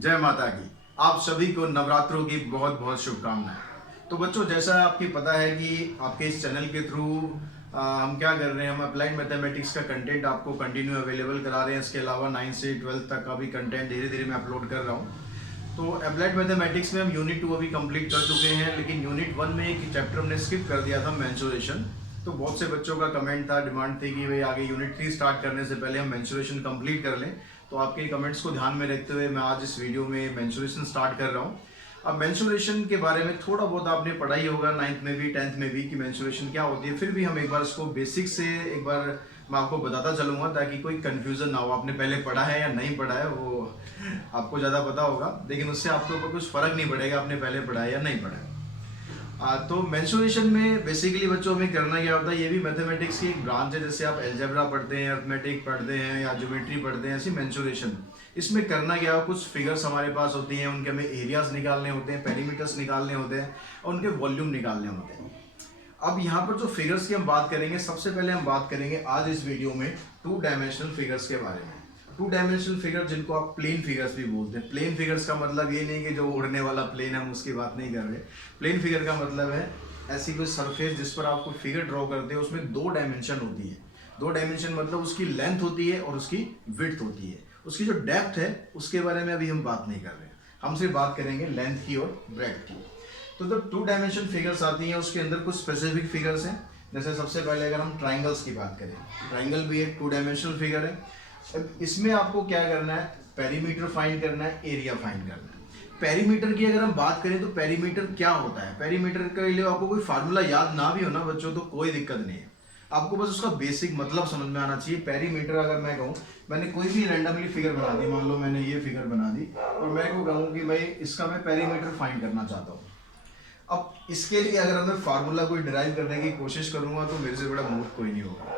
जय माता की। आप सभी को नवरात्रों की बहुत बहुत शुभकामनाएं। तो बच्चों, जैसा आपकी पता है कि आपके इस चैनल के थ्रू हम क्या कर रहे हैं, हम अप्लाइड मैथमेटिक्स का कंटेंट आपको कंटिन्यू अवेलेबल करा रहे हैं। इसके अलावा 9 से 12 तक का भी कंटेंट धीरे धीरे मैं अपलोड कर रहा हूँ। तो अप्लाइड मैथमेटिक्स में हम यूनिट 2 अभी कंप्लीट कर चुके हैं, लेकिन यूनिट 1 में एक चैप्टर हमने स्किप कर दिया था, मेंसुरेशन। तो बहुत से बच्चों का कमेंट था, डिमांड थी कि भाई आगे यूनिट 3 स्टार्ट करने से पहले हम मेंसुरेशन कंप्लीट कर लें। तो आपके कमेंट्स को ध्यान में रखते हुए मैं आज इस वीडियो में मेंसुरेशन स्टार्ट कर रहा हूँ। अब मेंसुरेशन के बारे में थोड़ा बहुत आपने पढ़ा ही होगा 9th में भी 10th में भी कि मेंसुरेशन क्या होती है। फिर भी हम एक बार इसको बेसिक से एक बार मैं आपको बताता चलूँगा ताकि कोई कन्फ्यूज़न ना हो। आपने पहले पढ़ा है या नहीं पढ़ा है वो आपको ज़्यादा पता होगा, लेकिन उससे आपके ऊपर कुछ फ़र्क नहीं पड़ेगा आपने पहले पढ़ा है या नहीं पढ़ा है। तो मेंसुरेशन में बेसिकली बच्चों में करना क्या होता है, ये भी मैथमेटिक्स की एक ब्रांच है। जैसे आप एल्जेब्रा पढ़ते हैं, अरिथमेटिक पढ़ते हैं या ज्योमेट्री पढ़ते हैं, ऐसी मेंसुरेशन इसमें करना क्या है, कुछ फिगर्स हमारे पास होती हैं, उनके हमें एरियाज निकालने होते हैं, पेरीमीटर्स निकालने होते हैं और उनके वॉल्यूम निकालने होते हैं। अब यहाँ पर जो फिगर्स की हम बात करेंगे, सबसे पहले हम बात करेंगे आज इस वीडियो में 2 डायमेंशनल फिगर्स के बारे में। 2 डायमेंशनल फिगर जिनको आप प्लेन फिगर्स भी बोलते हैं। प्लेन फिगर्स का मतलब ये नहीं कि जो उड़ने वाला प्लेन है हम उसकी बात नहीं कर रहे। प्लेन फिगर का मतलब है ऐसी कोई सरफेस जिस पर आप कोई फिगर ड्रॉ करते हैं, उसमें 2 डायमेंशन होती है। 2 डायमेंशन मतलब उसकी लेंथ होती है और उसकी विड्थ होती है। उसकी जो डेप्थ है उसके बारे में अभी हम बात नहीं कर रहे हैं, हम सिर्फ बात करेंगे लेंथ की और ब्रेड्थ की। तो जो 2 डायमेंशन फिगर्स आती हैं उसके अंदर कुछ स्पेसिफिक फिगर्स हैं। जैसे सबसे पहले अगर हम ट्राइंगल्स की बात करें, ट्राइंगल भी एक 2 डायमेंशनल फिगर है। अब इसमें आपको क्या करना है, पेरीमीटर फाइंड करना है, एरिया फाइंड करना है। पेरीमीटर की अगर हम बात करें तो पेरीमीटर क्या होता है, पेरीमीटर के लिए आपको कोई फार्मूला याद ना भी हो ना बच्चों तो कोई दिक्कत नहीं है, आपको बस उसका बेसिक मतलब समझ में आना चाहिए। पेरीमीटर अगर मैं कहूँ, मैंने कोई भी रैंडमली फिगर बना दी, मान लो मैंने ये फिगर बना दी और मैं को कहूँ कि भाई इसका मैं पेरीमीटर फाइंड करना चाहता हूँ। अब इसके लिए अगर मैं फार्मूला कोई डिराइव करने की कोशिश करूंगा तो मेरे से बड़ा मूर्ख कोई नहीं होगा,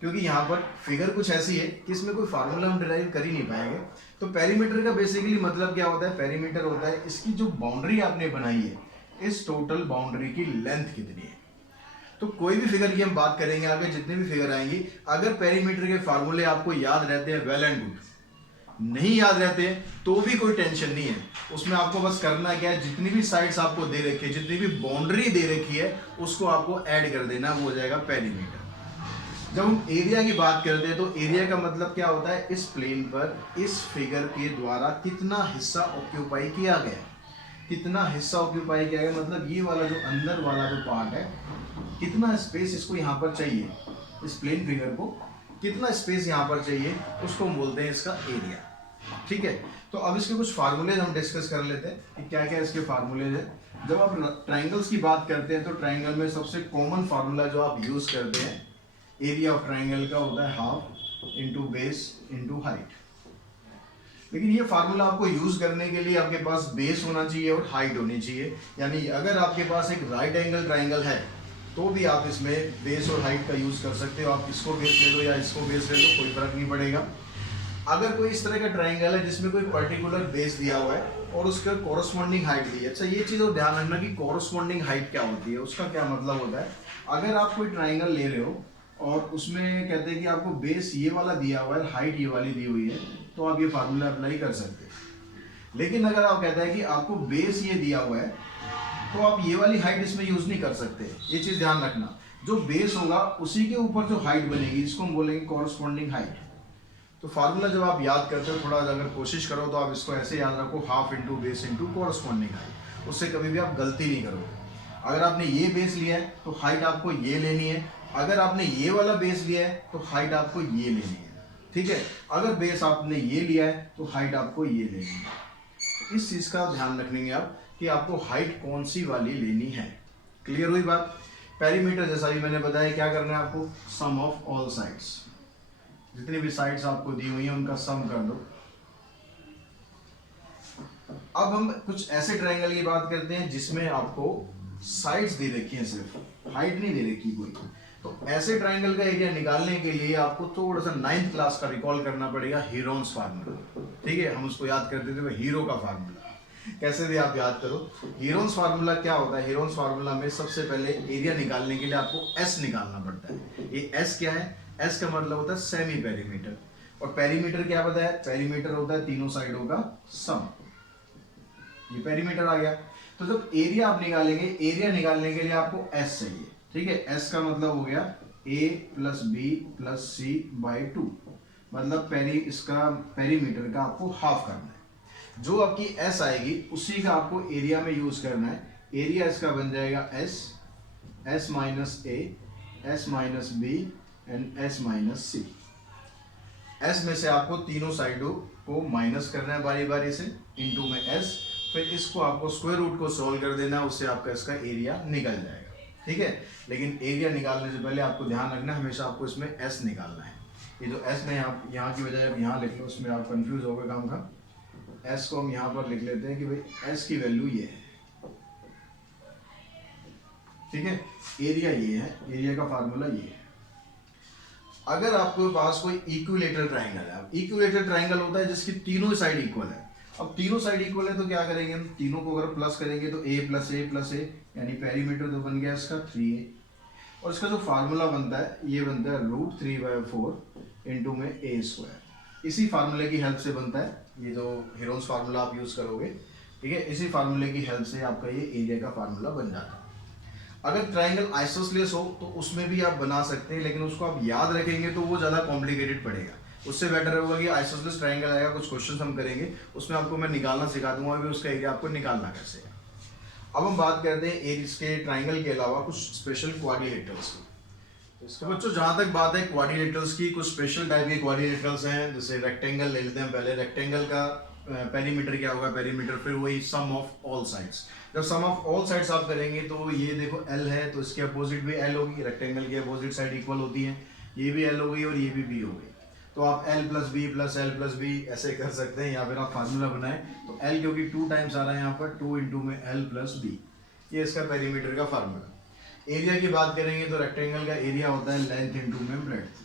क्योंकि यहाँ पर फिगर कुछ ऐसी है कि इसमें कोई फार्मूला हम डिराइव कर ही नहीं पाएंगे। तो पेरीमीटर का बेसिकली मतलब क्या होता है, पेरीमीटर होता है इसकी जो बाउंड्री आपने बनाई है, इस टोटल बाउंड्री की लेंथ कितनी है। तो कोई भी फिगर की हम बात करेंगे, आगे जितने भी फिगर आएंगी, अगर पेरीमीटर के फार्मूले आपको याद रहते हैं वेल एंड गुड, नहीं याद रहते तो भी कोई टेंशन नहीं है। उसमें आपको बस करना क्या है, जितनी भी साइड्स आपको दे रखी है, जितनी भी बाउंड्री दे रखी है, उसको आपको ऐड कर देना, वो हो जाएगा पेरीमीटर। जब हम एरिया की बात करते हैं तो एरिया का मतलब क्या होता है, इस प्लेन पर इस फिगर के द्वारा कितना हिस्सा ऑक्यूपाई किया गया। कितना हिस्सा ऑक्यूपाई किया गया मतलब ये वाला जो अंदर वाला जो पार्ट है, कितना स्पेस इसको यहाँ पर चाहिए, इस प्लेन फिगर को कितना स्पेस यहाँ पर चाहिए, उसको हम बोलते हैं इसका एरिया। ठीक है, तो अब इसके कुछ फार्मूलेज हम डिस्कस कर लेते हैं कि क्या क्या इसके फार्मूलेज है। जब आप ट्राइंगल्स की बात करते हैं तो ट्राइंगल में सबसे कॉमन फार्मूला जो आप यूज करते हैं एरिया ऑफ ट्राइंगल का होता है half into base into height. लेकिन ये फार्मूला आपको यूज करने के लिए आपके पास बेस होना चाहिए और हाइट होनी चाहिए। यानी अगर आपके पास एक राइट एंगल ट्राइंगल है तो भी आप इसमें बेस और हाइट का यूज कर सकते हो। आप इसको बेस ले लो या इसको बेस ले लो, कोई फर्क नहीं पड़ेगा। अगर कोई इस तरह का ट्राइंगल है जिसमें कोई पर्टिकुलर बेस दिया हुआ है और उसका कोरस्पॉन्डिंग हाइट दी है। अच्छा, ये चीज़ और ध्यान रखना कि कोरस्पॉन्डिंग हाइट क्या होती है, उसका क्या मतलब होता है। अगर आप कोई ट्राइंगल ले रहे हो और उसमें कहते हैं कि आपको बेस ये वाला दिया हुआ है, हाइट ये वाली दी हुई है, तो आप ये फार्मूला अप्लाई कर सकते हैं। लेकिन अगर आप कहते हैं कि आपको बेस ये दिया हुआ है तो आप ये वाली हाइट इसमें यूज नहीं कर सकते। ये चीज ध्यान रखना, जो बेस होगा उसी के ऊपर जो हाइट बनेगी इसको हम बोलेंगे कॉरस्पॉन्डिंग हाइट। तो फार्मूला जब आप याद करते हो, थोड़ा अगर कोशिश करो तो आप इसको ऐसे याद रखो, half into base into corresponding height. उससे कभी भी आप गलती नहीं करोगे। अगर आपने ये बेस लिया है तो हाइट आपको ये लेनी है, अगर आपने ये वाला बेस लिया है तो हाइट आपको ये लेनी है। ठीक है, अगर बेस आपने ये लिया है तो हाइट आपको ये लेनी है। इस चीज का ध्यान रखेंगे आप कि आपको हाइट कौन सी वाली लेनी है। क्लियर हुई बात। पेरीमीटर जैसा भी मैंने बताया, क्या करना है आपको, सम ऑफ ऑल साइड्स, जितनी भी साइड्स आपको दी हुई हैं उनका सम कर दो। अब हम कुछ ऐसे ट्रायंगल की बात करते हैं जिसमें आपको साइड्स दे रखी हैं, सिर्फ हाइट नहीं दे रखी कोई। तो ऐसे ट्रायंगल का एरिया निकालने के लिए आपको थोड़ा सा 9th क्लास का रिकॉल करना पड़ेगा, हीरोन्स फार्मूला। ठीक है, हम उसको याद करते थे, वो हीरो का फार्मूला। कैसे भी आप याद करो, हीरोन्स फार्मूला क्या होता है। हीरोन्स फार्मूला में सबसे पहले एरिया निकालने के लिए आपको एस निकालना पड़ता है। ये एस क्या है, एस का मतलब होता है सेमी पेरीमीटर। और पेरीमीटर क्या पता है, पेरीमीटर होता है तीनों साइडों का सम। ये पेरीमीटर आ गया। तो जब एरिया आप निकालेंगे, एरिया निकालने के लिए आपको एस चाहिए, ठीक है। एस का मतलब हो गया A plus B plus C by 2, मतलब इसका पेरीमीटर का आपको हाफ करना है। जो आपकी एस आएगी उसी का आपको एरिया में यूज करना है। एरिया इसका बन जाएगा s, s minus a, s minus b and s minus c. S में से आपको तीनों साइडों को माइनस करना है बारी बारी से, इनटू में एस, फिर इसको आपको स्क्वायर रूट को सॉल्व कर देना, उससे आपका इसका एरिया निकल जाएगा, ठीक है। लेकिन एरिया निकालने से पहले आपको ध्यान रखना, हमेशा आपको इसमें एस निकालना है। ये जो एस में आप यहाँ की बजाय आप यहाँ लिख लो, उसमें आप कंफ्यूज हो गए काम का। एस को हम यहाँ पर लिख लेते हैं कि भाई एस की वैल्यू ये है, ठीक है। एरिया ये है, एरिया का फार्मूला ये है। अगर आपके पास कोई इक्विलेटरल ट्राइंगल है, इक्विलेटरल ट्राइंगल होता है जिसकी तीनों साइड इक्वल है। अब तीनों साइड इक्वल है तो क्या करेंगे हम, तीनों को अगर प्लस करेंगे तो a प्लस ए प्लस ए, यानी पेरीमीटर तो बन गया इसका 3a, और इसका जो फार्मूला बनता है ये बनता है √3/4 इंटू में a स्क्वायर। इसी फार्मूले की हेल्प से बनता है, ये जो हेरोन्स फार्मूला आप यूज करोगे, ठीक है, इसी फार्मूले की हेल्प से आपका ये एरिया का फार्मूला बन जाता है। अगर ट्राइंगल आइसोसेलेस हो तो उसमें भी आप बना सकते हैं, लेकिन उसको आप याद रखेंगे तो वो ज़्यादा कॉम्प्लिकेटेड पड़ेगा। उससे बेटर होगा कि आइसोसेलेस ट्राइंगल आएगा, कुछ क्वेश्चन हम करेंगे उसमें आपको मैं निकालना सिखा दूंगा कि उसका एरिया आपको निकालना कैसे है। अब हम बात करते हैं इसके ट्राइंगल के अलावा कुछ स्पेशल क्वाड्रिलेटरल्स की। तो बच्चों जहाँ तक बात है क्वाड्रिलेटरल्स की, कुछ स्पेशल टाइप के क्वाड्रिलेटरल्स हैं। जैसे रेक्टेंगल ले लेते हैं पहले। रेक्टेंगल का पेरीमीटर क्या होगा, पेरीमीटर फिर वही सम ऑफ ऑल साइड्स। जब सम ऑफ ऑल साइड्स आप करेंगे तो ये देखो L है तो इसके अपोजिट भी L होगी, रेक्टेंगल की अपोजिट साइड इक्वल होती है, ये भी L हो गई और ये भी B हो गई। तो आप L plus B plus l plus b ऐसे कर सकते हैं, या फिर आप फार्मूला बनाएं तो L क्योंकि 2 टाइम्स आ रहा है यहाँ पर, 2 इंटू में L प्लस बी, ये इसका पेरीमीटर का फार्मूला। एरिया की बात करेंगे तो रेक्टेंगल का एरिया होता है लेंथ इंटू में ब्रेड्थ।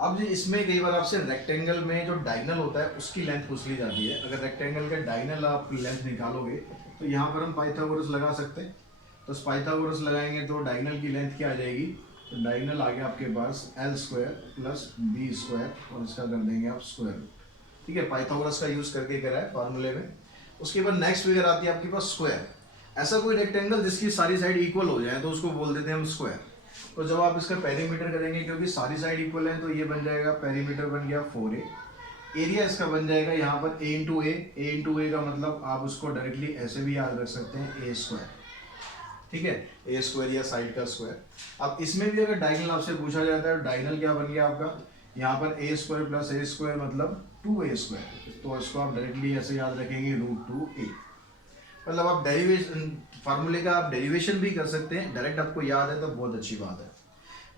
अब जी इसमें कई बार आपसे रेक्टेंगल में जो डायगोनल होता है उसकी लेंथ पूछ ली जाती है। अगर रेक्टेंगल का डायगोनल आप लेंथ निकालोगे तो यहाँ पर हम पाइथागोरस लगा सकते हैं। तो पाइथागोरस लगाएंगे तो डायगोनल की लेंथ क्या आ जाएगी, तो डायगोनल आ गया आपके पास L square plus b square, और इसका कर देंगे आप स्क्वायर रूट, ठीक है। पाइथागोरस का यूज करके करा है फार्मूले में। उसके बाद नेक्स्ट फिगर आती है आपके पास स्क्वायर। ऐसा कोई रेक्टेंगल जिसकी सारी साइड इक्वल हो जाए तो उसको बोल देते हैं हम स्क्वायर। तो जब आप इसका पेरीमीटर करेंगे, क्योंकि सारी साइड इक्वल है, तो ये बन जाएगा, पेरीमीटर बन गया 4a। एरिया इसका बन जाएगा यहाँ पर a इंटू ए का मतलब आप उसको डायरेक्टली ऐसे भी याद रख सकते हैं a स्क्वायर, ठीक है, a स्क्वायर या साइड का स्क्वायर। अब इसमें भी अगर डायगोनल आपसे पूछा जाता है, डायगोनल क्या बन गया आपका, यहाँ पर a square plus a square मतलब 2a स्क्वायर, तो इसको आप डायरेक्टली ऐसे याद रखेंगे √2a। मतलब आप डेरिवेशन फार्मूले का आप डेरिवेशन भी कर सकते हैं, डायरेक्ट आपको याद है तो बहुत अच्छी बात है।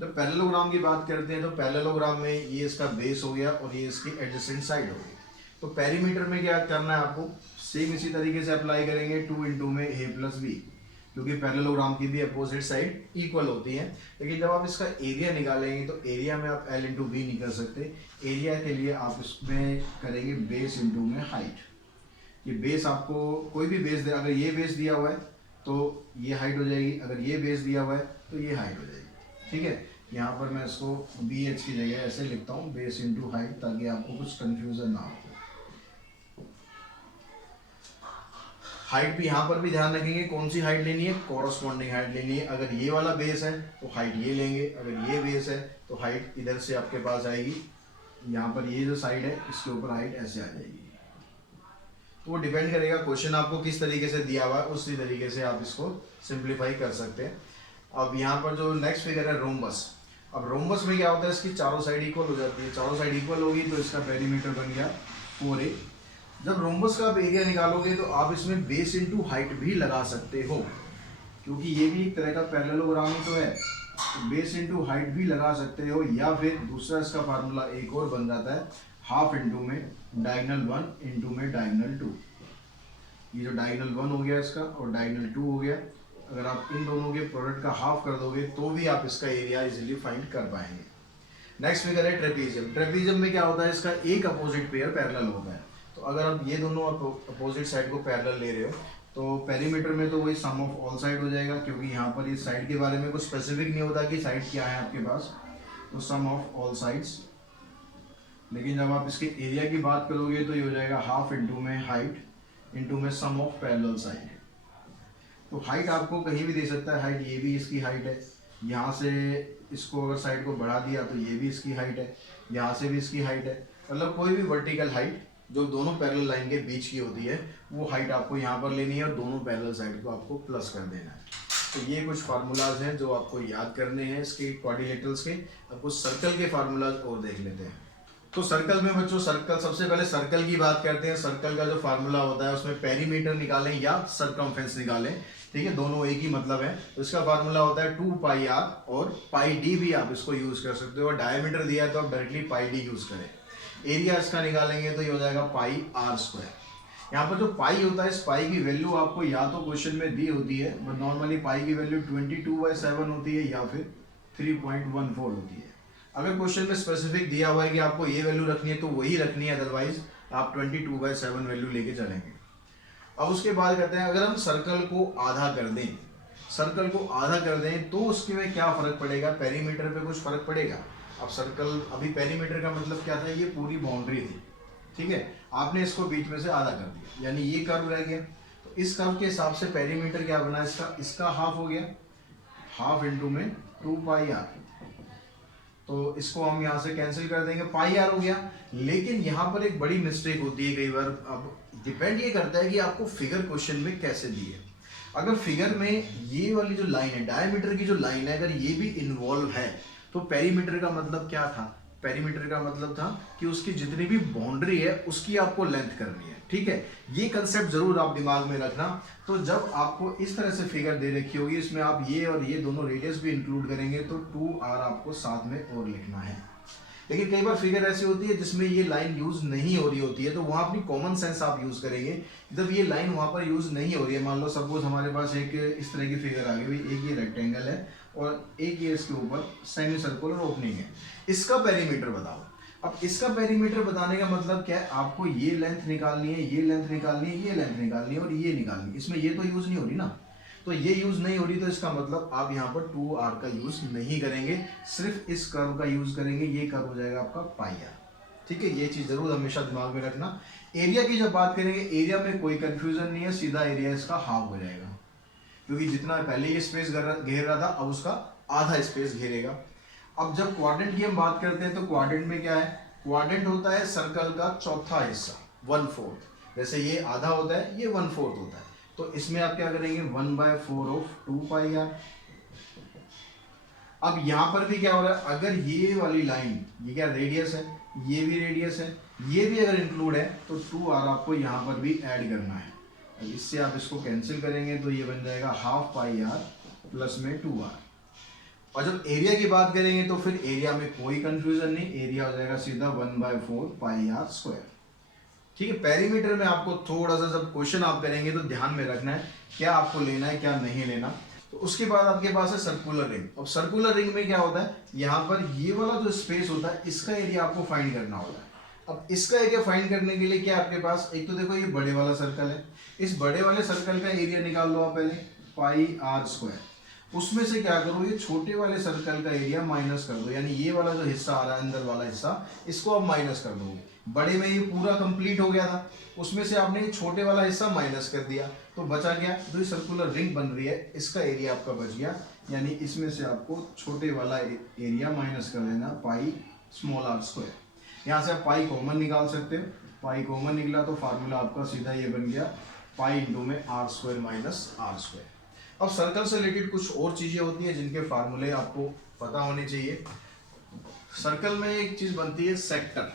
जब पैरेललोग्राम की बात करते हैं तो पैरेललोग्राम में ये इसका बेस हो गया और ये इसकी एडजेसेंट साइड हो गई। तो पेरीमीटर में क्या करना है आपको, सेम इसी तरीके से अप्लाई करेंगे, 2 इंटू में a प्लस बी, क्योंकि पैरेललोग्राम की भी अपोजिट साइड इक्वल होती है। लेकिन जब आप इसका एरिया निकालेंगे तो एरिया में आप L इंटू बी नहीं कर सकते। एरिया के लिए आप इसमें करेंगे बेस इंटू में हाइट। ये बेस आपको कोई भी बेस दे, अगर ये बेस दिया हुआ है तो ये हाइट हो जाएगी, अगर ये बेस दिया हुआ है तो ये हाइट हो जाएगी, ठीक है। यहाँ पर मैं इसको BH की जगह ऐसे लिखता हूँ, बेस इंटू हाइट, ताकि आपको कुछ कंफ्यूजन ना हो। हाइट भी यहाँ पर भी ध्यान रखेंगे, कौन सी हाइट लेनी है, कॉरस्पॉन्डिंग हाइट लेनी है। अगर ये वाला बेस है तो हाइट ये लेंगे, अगर ये बेस है तो हाइट इधर से आपके पास आएगी, यहाँ पर ये जो साइड है इसके ऊपर हाइट ऐसे आ जाएगी। तो वो डिपेंड करेगा क्वेश्चन आपको किस तरीके से दिया हुआ है, उसी तरीके से आप इसको सिंप्लीफाई कर सकते हैं। अब यहाँ पर जो नेक्स्ट फिगर है रोम्बस। अब रोम्बस में क्या होता है, इसकी चारों साइड इक्वल हो जाती है, चारों साइड इक्वल होगी तो इसका पेरीमीटर बन गया 4a। जब रोम्बस का आप एरिया निकालोगे तो आप इसमें बेस इंटू हाइट भी लगा सकते हो, क्योंकि ये भी एक तरह का पैरेललोग्राम ही तो है, तो बेस इंटू हाइट भी लगा सकते हो। या फिर दूसरा इसका फार्मूला एक और बन जाता है, हाफ इंटू में डायगोनल 1 इंटू में डायगोनल 2। ये जो डायगोनल 1 हो गया इसका और डायगोनल 2 हो गया, अगर आप इन दोनों के प्रोडक्ट का हाफ कर दोगे तो भी आप इसका एरिया इजीली फाइंड कर पाएंगे। नेक्स्ट फिगर है ट्रेपीजियम। ट्रेपीजियम में क्या होता है, इसका एक अपोजिट पेयर पैरेलल होता है। तो अगर आप ये दोनों अपोजिट साइड को पैरेलल ले रहे हो तो पेरीमीटर में तो वही सम ऑफ ऑल साइड हो जाएगा, क्योंकि यहाँ पर इस साइड के बारे में कुछ स्पेसिफिक नहीं होता कि साइड क्या है आपके पास, तो सम ऑफ ऑल साइड्स। लेकिन जब आप इसके एरिया की बात करोगे तो ये हो जाएगा हाफ इंटू में हाइट इनटू में सम ऑफ पैरेलल साइड। तो हाइट आपको कहीं भी दे सकता है, हाइट ये भी इसकी हाइट है, यहाँ से इसको अगर साइड को बढ़ा दिया तो ये भी इसकी हाइट है, यहाँ से भी इसकी हाइट है। मतलब कोई भी वर्टिकल हाइट जो दोनों पैरेलल लाइन के बीच की होती है वो हाइट आपको यहाँ पर लेनी है और दोनों पैरेलल साइड को आपको प्लस कर देना है। तो ये कुछ फार्मूलाज हैं जो आपको याद करने हैं इसके क्वाड्रिलेटरल्स के। अब कुछ सर्कल के फार्मूलाज और देख लेते हैं। तो सर्कल में बच्चों, सर्कल सबसे पहले सर्कल की बात करते हैं। सर्कल का जो फार्मूला होता है उसमें पेरीमीटर निकालें या सर्कमफेरेंस निकालें, ठीक है, दोनों एक ही मतलब है। तो इसका फार्मूला होता है 2 पाई आर, और पाई डी भी आप इसको यूज कर सकते हो, और डायमीटर दिया है तो आप डायरेक्टली पाई डी यूज करें। एरिया इसका निकालेंगे तो ये हो जाएगा पाई आर स्क्वायर। यहाँ पर जो पाई होता है, इस पाई की वैल्यू आपको या तो क्वेश्चन में दी होती है, बट नॉर्मली पाई की वैल्यू 22/7 होती है या फिर 3.14 होती है। अगर क्वेश्चन में स्पेसिफिक दिया हुआ है कि आपको ये वैल्यू रखनी है तो वही रखनी है, अदरवाइज आप 22/7 वैल्यू लेके चलेंगे। अब उसके बाद कहते हैं अगर हम सर्कल को आधा कर दें, सर्कल को आधा कर दें तो उसके में क्या फर्क पड़ेगा, पेरीमीटर पे कुछ फर्क पड़ेगा। अब सर्कल, अभी पेरीमीटर का मतलब क्या था, ये पूरी बाउंड्री थी, ठीक है, आपने इसको बीच में से आधा कर दिया, यानी ये कर्व रह गया। तो इस कर्व के हिसाब से पेरीमीटर क्या बना इसका हाफ हो गया, हाफ इंटू में 2 पाई आर। तो इसको हम यहाँ से कैंसिल कर देंगे, पाई आर हो गया। लेकिन यहाँ पर एक बड़ी मिस्टेक होती है कई बार। अब डिपेंड ये करता है कि आपको फिगर क्वेश्चन में कैसे दी है। अगर फिगर में ये वाली जो लाइन है, डायमीटर की जो लाइन है, अगर ये भी इन्वॉल्व है तो पेरीमीटर का मतलब क्या था, पेरीमीटर का मतलब था कि उसकी जितनी भी बाउंड्री है उसकी आपको लेंथ करनी है, ठीक है। ये कंसेप्ट जरूर आप दिमाग में रखना। तो जब आपको इस तरह से फिगर दे रखी होगी, इसमें आप ये और ये दोनों रेडियस भी इंक्लूड करेंगे तो 2r आपको साथ में और लिखना है। लेकिन कई बार फिगर ऐसी होती है जिसमें ये लाइन यूज नहीं हो रही होती है, तो वहां अपनी कॉमन सेंस आप यूज करेंगे। जब ये लाइन वहां पर यूज नहीं हो रही है, मान लो सपोज हमारे पास एक इस तरह की फिगर आ गई, एक ये रेक्टेंगल है और एक ये इसके ऊपर सेमी सर्कुलर ओपनिंग है, इसका पेरीमीटर बताओ। अब इसका पेरीमीटर बताने का मतलब क्या है, आपको ये लेंथ निकालनी है, ये लेंथ निकालनी है, ये लेंथ निकालनी है और ये निकालनी है। इसमें ये तो यूज नहीं हो रही ना, तो ये यूज नहीं हो रही, तो इसका मतलब आप यहाँ पर 2r का यूज नहीं करेंगे, सिर्फ इस कर्व का यूज करेंगे। ये कर्व हो जाएगा आपका पाई आर, ठीक है। ये चीज जरूर हमेशा दिमाग में रखना। एरिया की जब बात करेंगे, एरिया में कोई कंफ्यूजन नहीं है, सीधा एरिया इसका हाफ हो जाएगा, क्योंकि जितना पहले ये स्पेस घेर रहा था अब उसका आधा स्पेस घेरेगा। अब जब क्वाड्रेंट की हम बात करते हैं तो क्वाड्रेंट में क्या है, क्वाड्रेंट होता है सर्कल का चौथा हिस्सा, 1/4। जैसे ये आधा होता है, ये 1/4 होता है। तो इसमें आप क्या करेंगे, 1/4 ऑफ 2 पाई आर। अब यहां पर भी क्या हो रहा है, अगर ये वाली लाइन, ये क्या रेडियस है, ये भी रेडियस है, ये भी अगर इंक्लूड है तो 2r आपको यहां पर भी ऐड करना है। अब इससे आप इसको कैंसिल करेंगे तो ये बन जाएगा हाफ पाई आर प्लस में 2r। और जब एरिया की बात करेंगे तो फिर एरिया में कोई कंफ्यूजन नहीं, एरिया हो जाएगा सीधा 1/4 पाई आर स्क्वायर, ठीक है। पेरीमीटर में आपको थोड़ा सा जब क्वेश्चन आप करेंगे तो ध्यान में रखना है क्या आपको लेना है क्या नहीं लेना। तो उसके बाद आपके पास है सर्कुलर रिंग। अब सर्कुलर रिंग में क्या होता है, यहाँ पर ये वाला जो स्पेस होता है इसका एरिया आपको फाइंड करना होता है। अब इसका एरिया फाइंड करने के लिए क्या आपके पास, एक तो देखो ये बड़े वाला सर्कल है, इस बड़े वाले सर्कल का एरिया निकाल लो आप पहले, पाई आर स्क्वायर। उसमें से क्या करो, ये छोटे वाले सर्कल का एरिया माइनस कर दो, यानी ये वाला जो हिस्सा आ रहा है अंदर वाला हिस्सा, इसको आप माइनस कर दो। बड़े में ये पूरा कंप्लीट हो गया था, उसमें से आपने ये छोटे वाला हिस्सा माइनस कर दिया, तो बचा गया जो ये सर्कुलर रिंग बन रही है इसका एरिया आपका बच गया। यानी इसमें से आपको छोटे वाला एरिया माइनस कर देना, पाई स्मॉल आर स्क्वायर। यहाँ से आप पाई कॉमन निकाल सकते हो, पाई कॉमन निकला तो फार्मूला आपका सीधा ये बन गया, पाई इंटू में r square minus r square. अब सर्कल से रिलेटेड कुछ और चीजें होती हैं जिनके फार्मूले आपको पता होने चाहिए। सर्कल में एक चीज बनती है सेक्टर।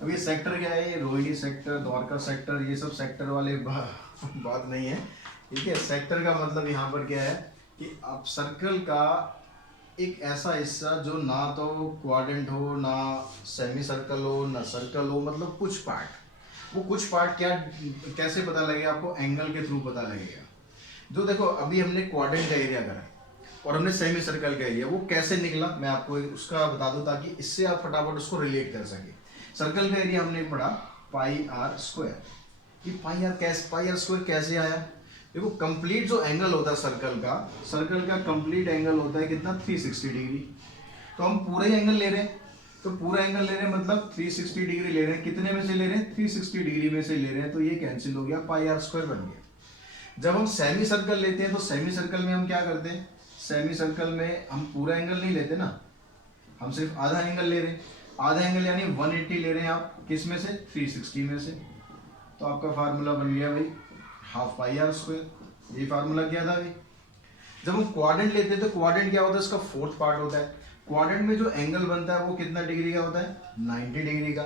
अब ये सेक्टर क्या है, ये रोहिणी सेक्टर, द्वारका सेक्टर, ये सब सेक्टर वाले बात नहीं है, ठीक है। सेक्टर का मतलब यहाँ पर क्या है कि आप सर्कल का एक ऐसा हिस्सा जो ना तो क्वाड्रेंट हो, ना सेमी सर्कल हो, ना सर्कल हो, मतलब कुछ पार्ट। वो कुछ पार्ट क्या कैसे पता लगेगा आपको, एंगल के थ्रू पता लगेगा। जो देखो अभी हमने क्वाड्रेंट का एरिया करा और हमने सेमी सर्कल का एरिया, वो कैसे निकला मैं आपको उसका बता दूं ताकि इससे आप फटाफट उसको रिलेट कर सके। सर्कल का एरिया हमने पढ़ा पाई आर स्क्वायर, ये पाई आर स्क्वायर कैसे आया, देखो कंप्लीट जो एंगल होता है सर्कल का कंप्लीट एंगल होता है कितना, 360 डिग्री। तो हम पूरा ही एंगल ले रहे हैं, तो पूरा एंगल ले रहे हैं मतलब 360 डिग्री ले रहे हैं, कितने में से ले रहे हैं 360 डिग्री में से ले रहे हैं, तो ये कैंसिल हो गया, पाई आर स्क्वायर बन गया। जब हम सेमी सर्कल लेते हैं तो सेमी सर्कल में हम क्या करते हैं, सेमी सर्कल में हम पूरा एंगल नहीं लेते ना, हम सिर्फ आधा एंगल ले रहे हैं, आधा एंगल यानी 180 ले रहे हैं आप, किस में से 360 में से, तो आपका फार्मूला बन गया भाई हाफ पाई आर स्क्वायर, ये फार्मूला क्या था भाई। जब हम क्वाड्रेंट लेते हैं तो क्वाड्रेंट क्या होता है, इसका फोर्थ पार्ट होता है, क्वाड्रेंट में जो एंगल बनता है वो कितना डिग्री का होता है, 90 डिग्री का।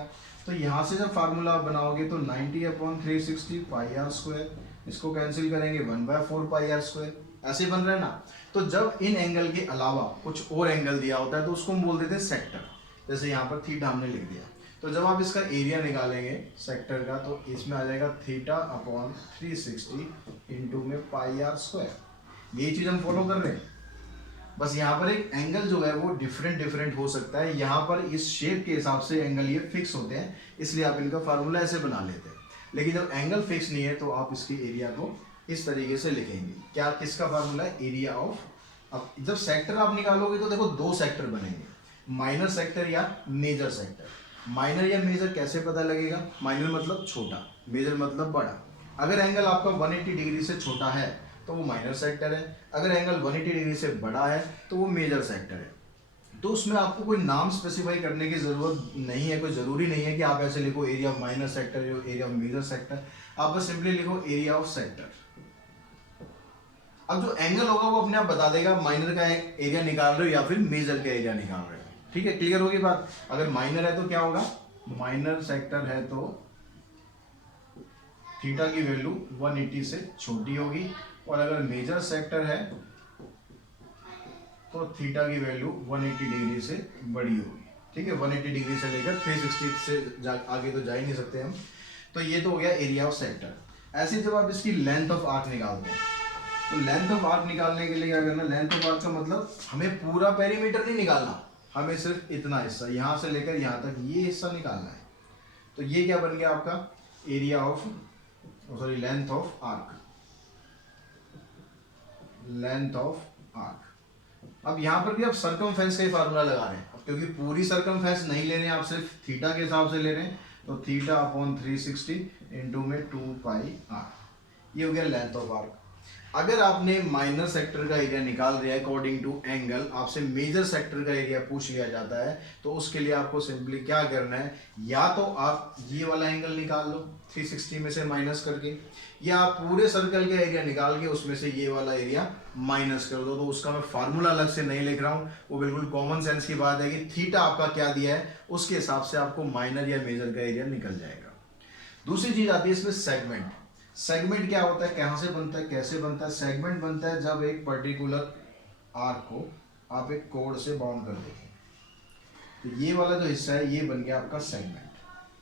तो यहाँ से जब फार्मूला बनाओगे तो 90/360 पाई आर स्क्वायर, इसको कैंसिल करेंगे 1/4 पाई आर स्क्वायर, ऐसे बन रहा है ना। तो जब इन एंगल के अलावा कुछ और एंगल दिया होता है तो उसको हम बोल देते हैं सेक्टर, जैसे यहाँ पर थीटा हमने लिख दिया। तो जब आप इसका एरिया निकालेंगे सेक्टर का तो इसमें आ जाएगा θ/360 इंटू में पाई आर स्क्वायर। यही चीज़ हम फॉलो कर रहे हैं, बस यहाँ पर एक एंगल जो है वो डिफरेंट हो सकता है, यहाँ पर इस शेप के हिसाब से एंगल ये फिक्स होते हैं, इसलिए आप इनका फार्मूला ऐसे बना लेते हैं। लेकिन जब एंगल फिक्स नहीं है तो आप इसकी एरिया को इस तरीके से लिखेंगे, क्या किसका फार्मूला है, एरिया ऑफ। अब जब सेक्टर आप निकालोगे तो देखो दो सेक्टर बनेंगे, माइनर सेक्टर या मेजर सेक्टर। माइनर या मेजर कैसे पता लगेगा, माइनर मतलब छोटा, मेजर मतलब बड़ा। अगर एंगल आपका 180 डिग्री से छोटा है तो वो माइनर सेक्टर है, अगर एंगल 180 डिग्री से बड़ा है तो वो मेजर सेक्टर है। तो उसमें आपको कोई नाम स्पेसिफाई करने की जरूरत नहीं है, कोई ज़रूरी नहीं है कि आप ऐसे लिखो area of minor sector, area of major sector, आप बस सिंपली लिखो एरिया ऑफ सेक्टर। अब जो एंगल होगा वो अपने आप बता देगा माइनर का एरिया निकाल रहे हो या फिर मेजर का एरिया निकाल रहे हो। ठीक है, क्लियर होगी बात। अगर माइनर है तो क्या होगा, माइनर सेक्टर है तो थीटा की वैल्यू 180 से छोटी होगी, और अगर मेजर सेक्टर है तो थीटा की वैल्यू 180 डिग्री से बड़ी होगी। ठीक है, 180 डिग्री से लेकर 360 से आगे तो जा ही नहीं सकते हम। तो ये तो हो गया एरिया ऑफ सेक्टर। ऐसे जब आप इसकी लेंथ ऑफ आर्क निकालते हैं तो लेंथ ऑफ आर्क निकालने के लिए क्या करना, लेंथ ऑफ आर्क का मतलब हमें पूरा पेरीमीटर नहीं निकालना, हमें सिर्फ इतना हिस्सा यहाँ से लेकर यहाँ तक ये हिस्सा निकालना है। तो ये क्या बन गया आपका area of, sorry length of arc, length of arc. अब यहाँ पर भी आप सर्कमफेरेंस का ही फार्मूला लगा रहे हैं, क्योंकि पूरी सर्कमफेरेंस नहीं ले रहे हैं आप, सिर्फ थीटा के हिसाब से ले रहे हैं, तो θ/360 इंटू में 2 पाई आर, ये हो गया लेंथ ऑफ आर्क। अगर आपने माइनर सेक्टर का एरिया निकाल दिया अकॉर्डिंग टू एंगल, आपसे मेजर सेक्टर का एरिया पूछ लिया जाता है, तो उसके लिए आपको सिंपली क्या करना है, या तो आप ये वाला एंगल निकाल लो 360 में से माइनस करके, या आप पूरे सर्कल का एरिया निकाल के उसमें से ये वाला एरिया माइनस कर दो। तो उसका मैं फार्मूला अलग से नहीं लिख रहा हूँ, वो बिल्कुल कॉमन सेंस की बात है कि थीटा आपका क्या दिया है उसके हिसाब से आपको माइनर या मेजर का एरिया निकल जाएगा। दूसरी चीज आती है इसमें सेगमेंट। सेगमेंट क्या होता है, कहाँ से बनता है, कैसे बनता है। सेगमेंट बनता है जब एक पर्टिकुलर आर्क को आप एक कोड से बाउंड कर देते हैं, तो ये वाला जो हिस्सा है ये बन गया आपका सेगमेंट।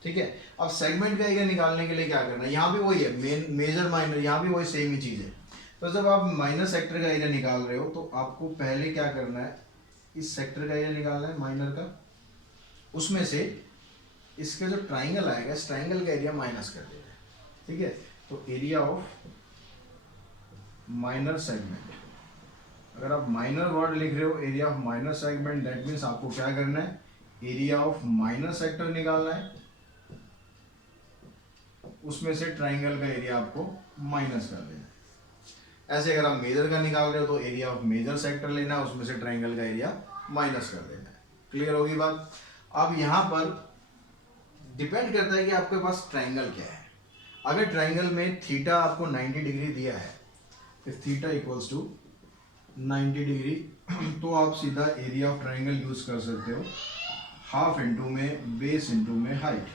ठीक है, अब सेगमेंट का एरिया निकालने के लिए क्या करना है, यहाँ भी वही है मेजर माइनर, यहाँ भी वही सेम ही चीज़ है। तो जब आप माइनर सेक्टर का एरिया निकाल रहे हो तो आपको पहले क्या करना है, इस सेक्टर का एरिया निकालना है माइनर का, उसमें से इसका जो ट्राइंगल आएगा इस ट्राइंगल का एरिया माइनस कर देना है। ठीक है, तो एरिया ऑफ माइनर सेगमेंट, अगर आप माइनर वर्ड लिख रहे हो area of minor segment, that means आपको क्या करना है, एरिया ऑफ माइनर सेक्टर निकालना है, उसमें से ट्राइंगल का एरिया आपको माइनस कर देना है। ऐसे अगर आप मेजर का निकाल रहे हो तो एरिया ऑफ मेजर सेक्टर लेना है, उसमें से ट्राइंगल का एरिया माइनस कर देना है। क्लियर होगी बात। अब यहाँ पर डिपेंड करता है कि आपके पास ट्राइंगल क्या है। अगर ट्राइंगल में थीटा आपको 90 डिग्री दिया है, if theta equals to 90 degree, तो आप सीधा एरिया ऑफ ट्राइंगल यूज कर सकते हो, हाफ इंटू में बेस इंटू में हाइट।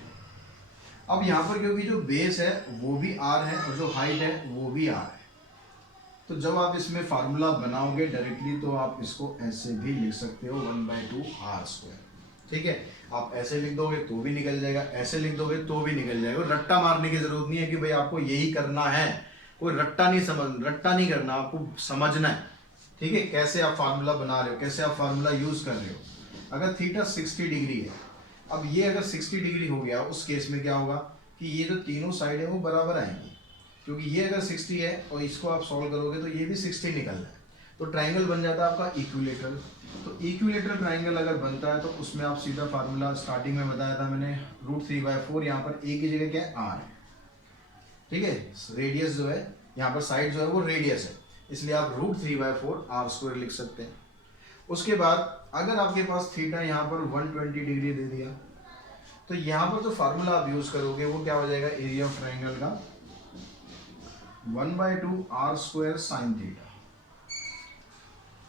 अब यहाँ पर क्योंकि जो बेस है वो भी आर है और जो हाइट है वो भी आर है, तो जब आप इसमें फार्मूला बनाओगे डायरेक्टली तो आप इसको ऐसे भी लिख सकते हो 1/2 आर स्क्वायर। ठीक है, आप ऐसे लिख दोगे तो भी निकल जाएगा, ऐसे लिख दोगे तो भी निकल जाएगा। रट्टा मारने की जरूरत नहीं है कि भाई आपको यही करना है, कोई रट्टा नहीं करना, आपको समझना है। ठीक है, कैसे आप फार्मूला बना रहे हो, कैसे आप फार्मूला यूज कर रहे हो। अगर थीटा 60 डिग्री है, अब ये अगर 60 डिग्री हो गया उस केस में क्या होगा कि ये जो तीनों साइड है वो बराबर आएंगी, क्योंकि ये अगर 60 है और इसको आप सॉल्व करोगे तो ये भी 60 निकलना है, तो ट्राइंगल बन जाता है आपका इक्विलेटरल। तो इक्विलेटरल ट्राइंगल अगर बनता है तो उसमें आप सीधा फार्मूला स्टार्टिंग में बताया था मैंने, √3/4, यहाँ पर ए की जगह क्या है, आर है, ठीक है। रेडियस जो है यहाँ पर, साइड जो है वो रेडियस है, इसलिए आप √3/4 r² लिख सकते हैं। उसके बाद अगर आपके पास थीटा यहाँ पर 120 डिग्री दे दिया, तो यहाँ पर जो फार्मूला आप यूज करोगे वो क्या हो जाएगा, एरिया ऑफ ट्राइंगल का 1/2 r² साइन थीटा,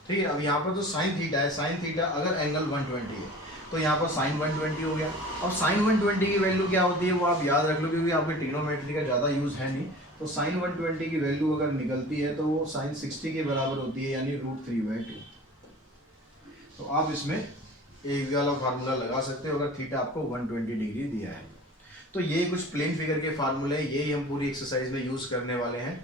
ठीक है। अब यहाँ पर जो साइन थीटा है, साइन थीटा अगर एंगल 120 है तो यहाँ पर साइन 120 हो गया। अब साइन 120 की वैल्यू क्या होती है वो आप याद रख लो, क्योंकि आपके ट्रिग्नोमेट्री का ज़्यादा यूज है नहीं। तो साइन 120 की वैल्यू अगर निकलती है तो वो साइन 60 के बराबर होती है, यानी √3/2। तो आप इसमें एक वाला फार्मूला लगा सकते हो अगर थीटा आपको 120 डिग्री दिया है। तो ये कुछ प्लेन फिगर के फार्मूले, ये हम पूरी एक्सरसाइज में यूज करने वाले हैं।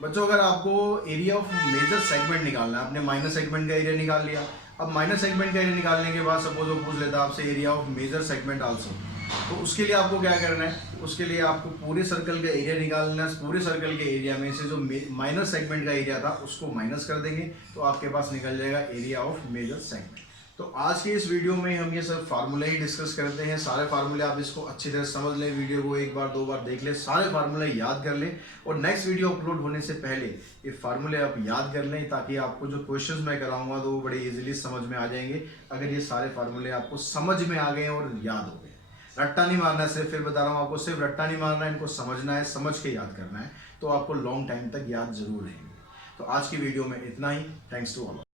बच्चों अगर आपको एरिया ऑफ मेजर सेगमेंट निकालना है, आपने माइनर सेगमेंट का एरिया निकाल लिया, अब माइनर सेगमेंट का एरिया निकालने के बाद सपोज वो पूछ लेता है आपसे area of major segment also, तो उसके लिए आपको क्या करना है, उसके लिए आपको पूरे सर्कल का एरिया निकालना है। पूरे सर्कल के एरिया में से जो माइनर सेगमेंट का एरिया था उसको माइनस कर देंगे, तो आपके पास निकल जाएगा एरिया ऑफ मेजर सेगमेंट। तो आज के इस वीडियो में हम ये सब फार्मूले ही डिस्कस करते हैं। सारे फार्मूले आप इसको अच्छी तरह समझ लें, वीडियो को एक बार 2 बार देख लें, सारे फार्मूले याद कर लें, और नेक्स्ट वीडियो अपलोड होने से पहले ये फार्मूले आप याद कर लें, ताकि आपको जो क्वेश्चंस मैं कराऊंगा तो वो बड़े इजीली समझ में आ जाएंगे, अगर ये सारे फार्मूले आपको समझ में आ गए और याद हो गए। रट्टा नहीं मारना है, सिर्फ फिर बता रहा हूँ आपको, सिर्फ रट्टा नहीं मारना है, इनको समझना है, समझ के याद करना है, तो आपको लॉन्ग टाइम तक याद जरूर रहेंगे। तो आज की वीडियो में इतना ही। Thanks to all.